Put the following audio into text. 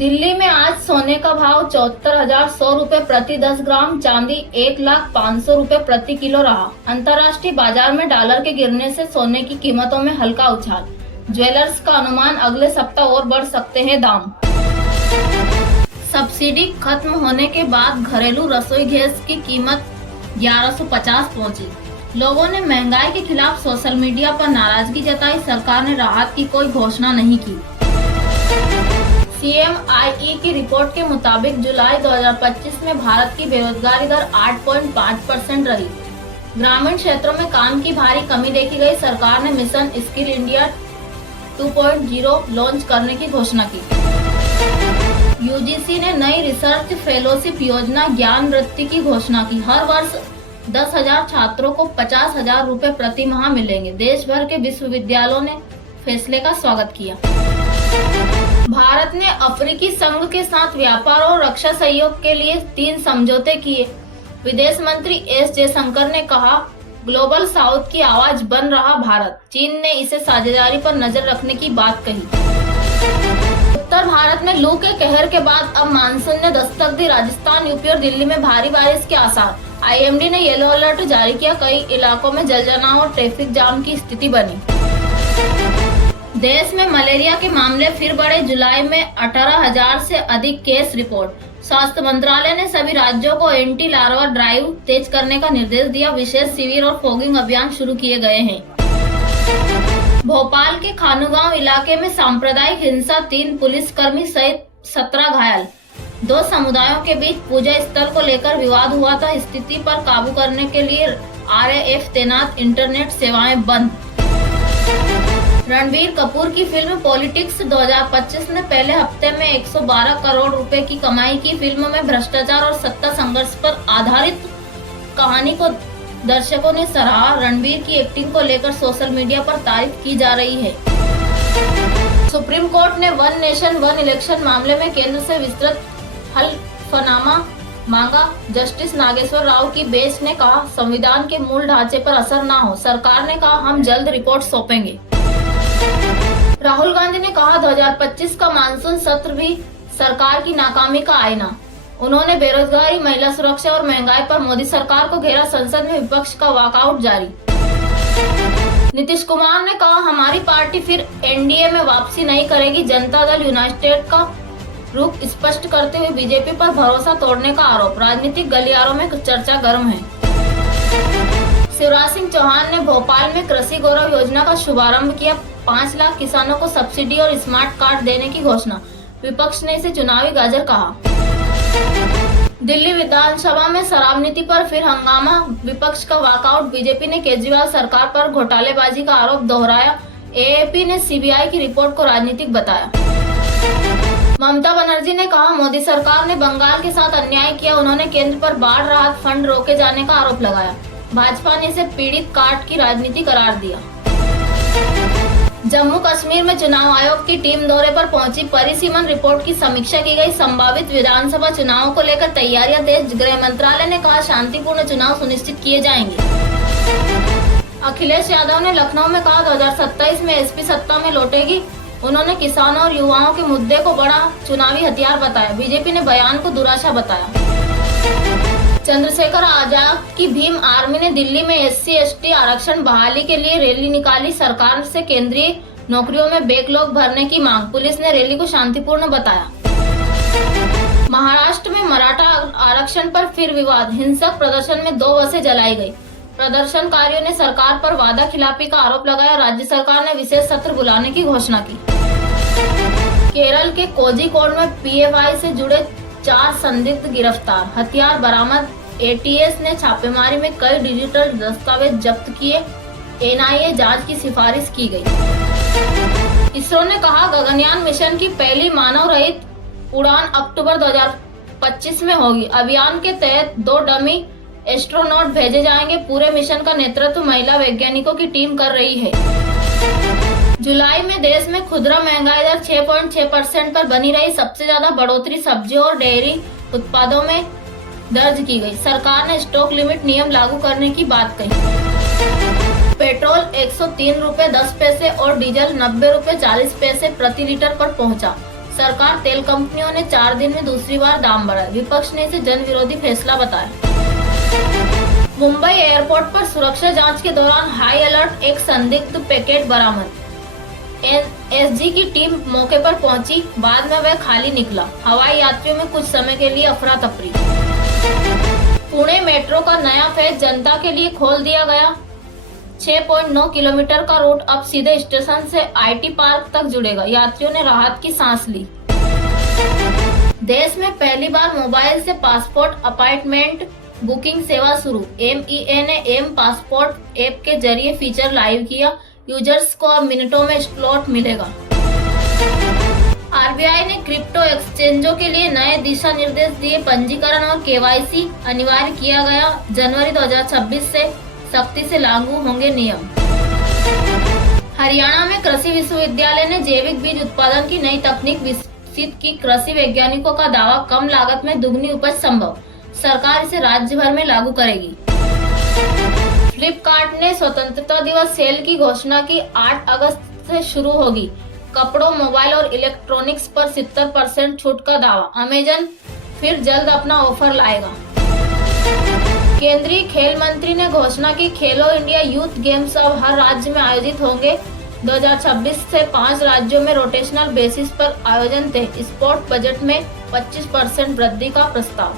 दिल्ली में आज सोने का भाव 74,100 रुपए प्रति 10 ग्राम, चांदी 1,05,000 रुपए प्रति किलो रहा। अंतर्राष्ट्रीय बाजार में डॉलर के गिरने से सोने की कीमतों में हल्का उछाल। ज्वेलर्स का अनुमान अगले सप्ताह और बढ़ सकते हैं दाम। सब्सिडी खत्म होने के बाद घरेलू रसोई गैस की कीमत 1150 पहुंची। लोगों ने महंगाई के खिलाफ सोशल मीडिया पर नाराजगी जताई। सरकार ने राहत की कोई घोषणा नहीं की। CMIE की रिपोर्ट के मुताबिक जुलाई 2025 में भारत की बेरोजगारी दर 8.5% रही। ग्रामीण क्षेत्रों में काम की भारी कमी देखी गई। सरकार ने मिशन स्किल इंडिया 2.0 लॉन्च करने की घोषणा की। UGC ने नई रिसर्च फेलोशिप योजना ज्ञान वृत्ति की घोषणा की। हर वर्ष 10,000 छात्रों को 50,000 रुपए प्रति माह मिलेंगे। देश भर के विश्वविद्यालयों ने फैसले का स्वागत किया। भारत ने अफ्रीकी संघ के साथ व्यापार और रक्षा सहयोग के लिए 3 समझौते किए। विदेश मंत्री S जयशंकर ने कहा, ग्लोबल साउथ की आवाज बन रहा भारत। चीन ने इसे साझेदारी पर नजर रखने की बात कही। उत्तर भारत में लू के कहर के बाद अब मानसून ने दस्तक दी। राजस्थान, यूपी और दिल्ली में भारी बारिश के आसार। IMD ने येलो अलर्ट जारी किया। कई इलाकों में जलजमाव और ट्रैफिक जाम की स्थिति बनी। देश में मलेरिया के मामले फिर बढ़े। जुलाई में 18,000 से अधिक केस रिपोर्ट। स्वास्थ्य मंत्रालय ने सभी राज्यों को एंटी लार्वा ड्राइव तेज करने का निर्देश दिया। विशेष शिविर और फॉगिंग अभियान शुरू किए गए हैं। भोपाल के खानूगांव इलाके में सांप्रदायिक हिंसा, 3 पुलिसकर्मी सहित 17 घायल। 2 समुदायों के बीच पूजा स्थल को लेकर विवाद हुआ था। स्थिति पर काबू करने के लिए RAF तैनात। इंटरनेट सेवाएं बंद। रणबीर कपूर की फिल्म पॉलिटिक्स 2025 ने पहले हफ्ते में 112 करोड़ रुपए की कमाई की। फिल्म में भ्रष्टाचार और सत्ता संघर्ष पर आधारित कहानी को दर्शकों ने सराहा। रणबीर की एक्टिंग को लेकर सोशल मीडिया पर तारीफ की जा रही है। सुप्रीम कोर्ट ने वन नेशन वन इलेक्शन मामले में केंद्र से विस्तृत हलफनामा मांगा। जस्टिस नागेश्वर राव की बेंच ने कहा, संविधान के मूल ढांचे पर असर न हो। सरकार ने कहा, हम जल्द रिपोर्ट सौंपेंगे। राहुल गांधी ने कहा, 2025 का मानसून सत्र भी सरकार की नाकामी का आईना। उन्होंने बेरोजगारी, महिला सुरक्षा और महंगाई पर मोदी सरकार को घेरा। संसद में विपक्ष का वॉकआउट जारी। नीतीश कुमार ने कहा, हमारी पार्टी फिर NDA में वापसी नहीं करेगी। जनता दल यूनाइटेड का रुख स्पष्ट करते हुए बीजेपी पर भरोसा तोड़ने का आरोप। राजनीतिक गलियारों में चर्चा गर्म है। शिवराज सिंह चौहान ने भोपाल में कृषि गौरव योजना का शुभारंभ किया। 5 लाख किसानों को सब्सिडी और स्मार्ट कार्ड देने की घोषणा। विपक्ष ने इसे चुनावी गाजर कहा। दिल्ली विधानसभा में शराब नीति पर फिर हंगामा। विपक्ष का वॉकआउट। बीजेपी ने केजरीवाल सरकार पर घोटालेबाजी का आरोप दोहराया। AAP ने CBI की रिपोर्ट को राजनीतिक बताया। ममता बनर्जी ने कहा, मोदी सरकार ने बंगाल के साथ अन्याय किया। उन्होंने केंद्र पर बाढ़ राहत फंड रोके जाने का आरोप लगाया। भाजपा ने इसे पीड़ित काट की राजनीति करार दिया। जम्मू कश्मीर में चुनाव आयोग की टीम दौरे पर पहुंची। परिसीमन रिपोर्ट की समीक्षा की गई। संभावित विधानसभा चुनावों को लेकर तैयारियां तेज। गृह मंत्रालय ने कहा, शांतिपूर्ण चुनाव सुनिश्चित किए जाएंगे। अखिलेश यादव ने लखनऊ में कहा, 2027 में SP सत्ता में लौटेगी। उन्होंने किसानों और युवाओं के मुद्दे को बड़ा चुनावी हथियार बताया। बीजेपी ने बयान को दुराशा बताया। चंद्रशेखर आजाद की भीम आर्मी ने दिल्ली में SC/ST आरक्षण बहाली के लिए रैली निकाली। सरकार से केंद्रीय नौकरियों में बैकलॉग भरने की मांग। पुलिस ने रैली को शांतिपूर्ण बताया। महाराष्ट्र में मराठा आरक्षण पर फिर विवाद। हिंसक प्रदर्शन में 2 बसें जलाई गई। प्रदर्शनकारियों ने सरकार पर वादा खिलाफी का आरोप लगाया। राज्य सरकार ने विशेष सत्र बुलाने की घोषणा की। केरल के कोझिकोड में PFI से जुड़े 4 संदिग्ध गिरफ्तार। हथियार बरामद। ATS ने छापेमारी में कई डिजिटल दस्तावेज जब्त किए। NIA जांच की सिफारिश की गई। इसरो ने कहा, गगनयान मिशन की पहली मानव रहित उड़ान अक्टूबर 2025 में होगी। अभियान के तहत 2 डमी एस्ट्रोनॉट भेजे जाएंगे। पूरे मिशन का नेतृत्व महिला वैज्ञानिकों की टीम कर रही है। जुलाई में देश में खुदरा महंगाई दर 6.6% पर बनी रही। सबसे ज्यादा बढ़ोतरी सब्जियों और डेयरी उत्पादों में दर्ज की गई। सरकार ने स्टॉक लिमिट नियम लागू करने की बात कही। पेट्रोल 103 रुपए 10 पैसे और डीजल 90 रुपए 40 पैसे प्रति लीटर पर पहुंचा। सरकार तेल कंपनियों ने 4 दिन में दूसरी बार दाम बढ़ाए। विपक्ष ने इसे जन विरोधी फैसला बताया। मुंबई एयरपोर्ट पर सुरक्षा जांच के दौरान हाई अलर्ट, एक संदिग्ध पैकेट बरामद। एसजी की टीम मौके पर पहुंची, बाद में वह खाली निकला। हवाई यात्रियों में कुछ समय के लिए अफरा तफरी। पुणे मेट्रो का नया फेज जनता के लिए खोल दिया गया। 6.9 किलोमीटर का रूट अब सीधे स्टेशन से आईटी पार्क तक जुड़ेगा। यात्रियों ने राहत की सांस ली। देश में पहली बार मोबाइल से पासपोर्ट अपॉइंटमेंट बुकिंग सेवा शुरू। MEA ने एम पासपोर्ट ऐप के जरिए फीचर लाइव किया। यूजर्स को अब मिनटों में स्लॉट मिलेगा। आरबीआई ने क्रिप्टो एक्सचेंजों के लिए नए दिशा निर्देश दिए। पंजीकरण और KYC अनिवार्य किया गया। जनवरी 2026 से सख्ती से लागू होंगे नियम। हरियाणा में कृषि विश्वविद्यालय ने जैविक बीज उत्पादन की नई तकनीक विकसित की। कृषि वैज्ञानिकों का दावा, कम लागत में दुगनी उपज संभव। सरकार इसे राज्य भर में लागू करेगी। फ्लिपकार्ट ने स्वतंत्रता दिवस सेल की घोषणा की। 8 अगस्त से शुरू होगी। कपड़ों, मोबाइल और इलेक्ट्रॉनिक्स पर 70% छूट का दावा। अमेजन फिर जल्द अपना ऑफर लाएगा। केंद्रीय खेल मंत्री ने घोषणा की, खेलो इंडिया यूथ गेम्स अब हर राज्य में आयोजित होंगे। 2026 से 5 राज्यों में रोटेशनल बेसिस पर आयोजन तय। स्पोर्ट बजट में 25% वृद्धि का प्रस्ताव।